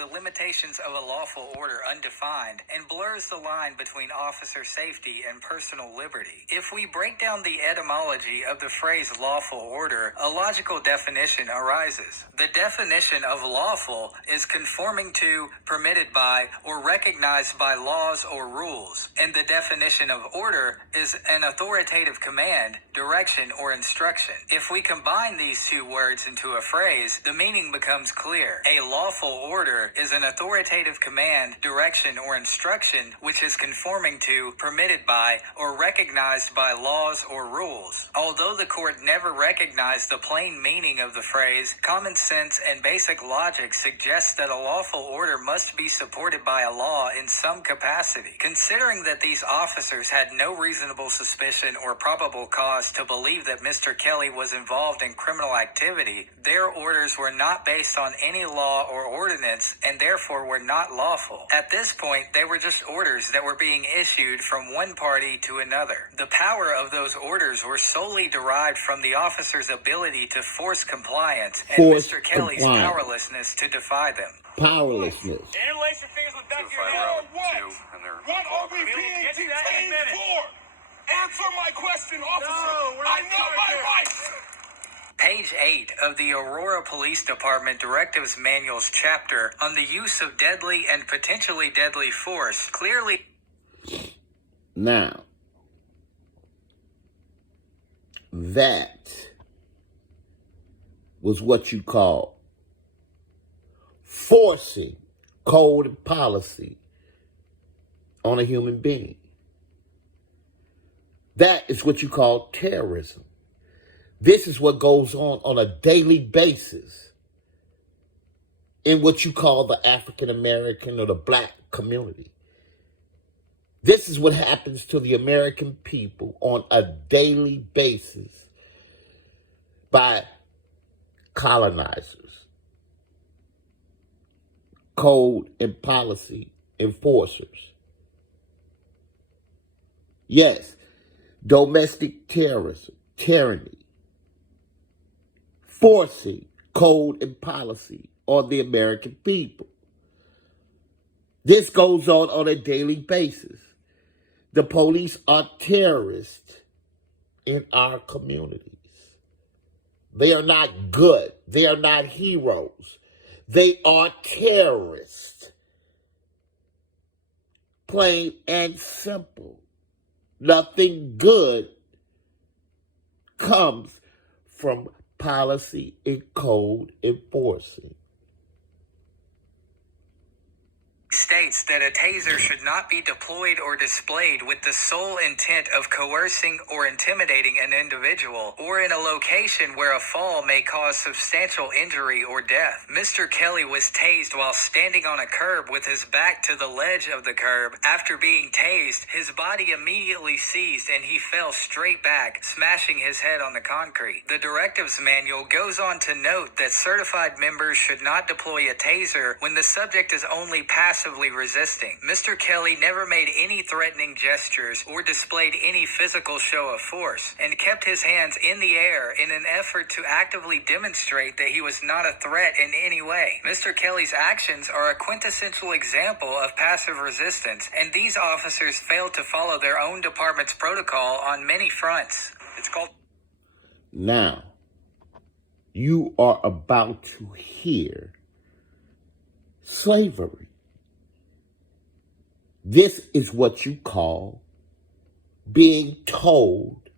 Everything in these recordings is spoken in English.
the limitations of a lawful order undefined and blurs the line between officer safety and personal liberty. If we break down the etymology of the phrase lawful order, a logical definition arises. The definition of lawful is conforming to, permitted by, or recognized by laws or rules, and the definition of order is an authoritative command, direction, or instruction. If we combine these two words into a phrase, the meaning becomes clear. A lawful order is an authoritative command, direction, or instruction which is conforming to, permitted by, or recognized by laws or rules. Although the court never recognized the plain meaning of the phrase, common sense and basic logic suggests that a lawful order must be supported by a law in some capacity. Considering that these officers had no reasonable suspicion or probable cause to believe that Mr. Kelly was involved in criminal activity, their orders were not based on any law or ordinance and therefore were not lawful. At this point, they were just orders that were being issued from one party to another. The power of those orders were solely derived from the officer's ability to force compliance and Mr. Kelly's powerlessness to defy them. Powerlessness. Interlace your fingers with back of your head. What are we being detained for? Answer my question, officer. I know my rights. Page 8 of the Aurora Police Department Directives Manual's chapter on the use of deadly and potentially deadly force clearly... Now, that was what you call forcing code and policy on a human being. That is what you call terrorism. This is what goes on a daily basis in what you call the African American or the black community. This is what happens to the American people on a daily basis by colonizers, code and policy enforcers. Yes, domestic terrorism, tyranny, forcing code and policy on the American people. This goes on a daily basis. The police are terrorists in our communities. They are not good. They are not heroes. They are terrorists. Plain and simple. Nothing good comes from policy and code enforcing. States that a taser should not be deployed or displayed with the sole intent of coercing or intimidating an individual, or in a location where a fall may cause substantial injury or death. Mr. Kelly was tased while standing on a curb with his back to the ledge of the curb. After being tased, his body immediately seized and he fell straight back, smashing his head on the concrete. The directives manual goes on to note that certified members should not deploy a taser when the subject is only passively resisting. Mr. Kelly never made any threatening gestures or displayed any physical show of force, and kept his hands in the air in an effort to actively demonstrate that he was not a threat in any way. Mr. Kelly's actions are a quintessential example of passive resistance, and these officers failed to follow their own department's protocol on many fronts. It's called... Now, you are about to hear slavery. This is what you call being told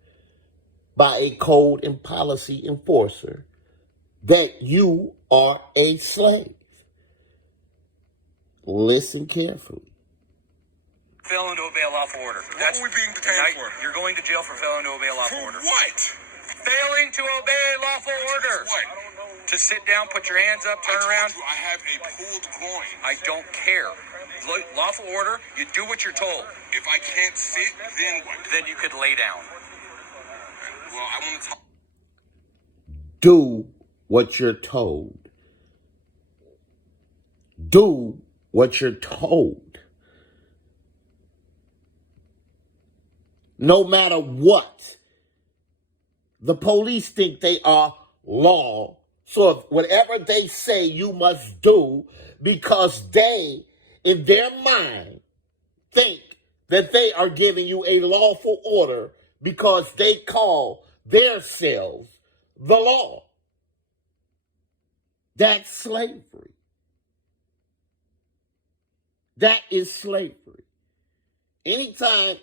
by a code and policy enforcer that you are a slave. Listen carefully. Failing to obey a lawful order. What are we being detained for? You're going to jail for failing to obey a lawful order. For what? Failing to obey a lawful order. What? To sit down, put your hands up, turn around. I have a pulled groin. I don't care. Lawful order, you do what you're told. If I can't sit, then what? Then you could lay down. Well, I want to talk. Do what you're told. Do what you're told. No matter what. The police think they are law So if whatever they say you must do, because they, in their mind, think that they are giving you a lawful order because they call themselves the law. That's slavery. That is slavery. Anytime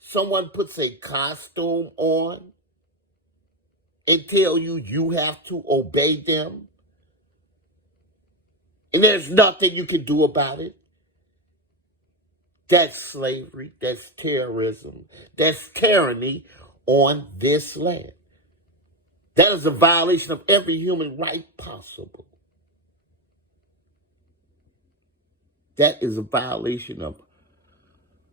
someone puts a costume on and tell you you have to obey them, and there's nothing you can do about it, that's slavery, that's terrorism, that's tyranny on this land. That is a violation of every human right possible. That is a violation of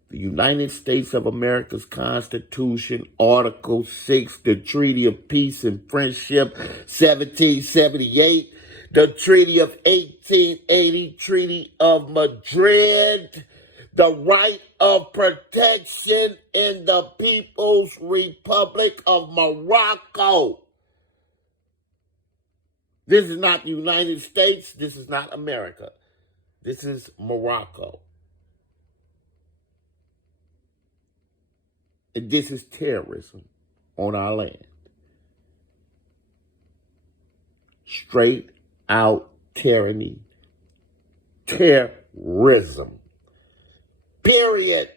the United States of America's Constitution, Article 6, the Treaty of Peace and Friendship, 1778, the Treaty of 1880, Treaty of Madrid, the right of protection in the People's Republic of Morocco. This is not the United States. This is not America. This is Morocco. And this is terrorism on our land. Straight out tyranny. Terrorism. Period.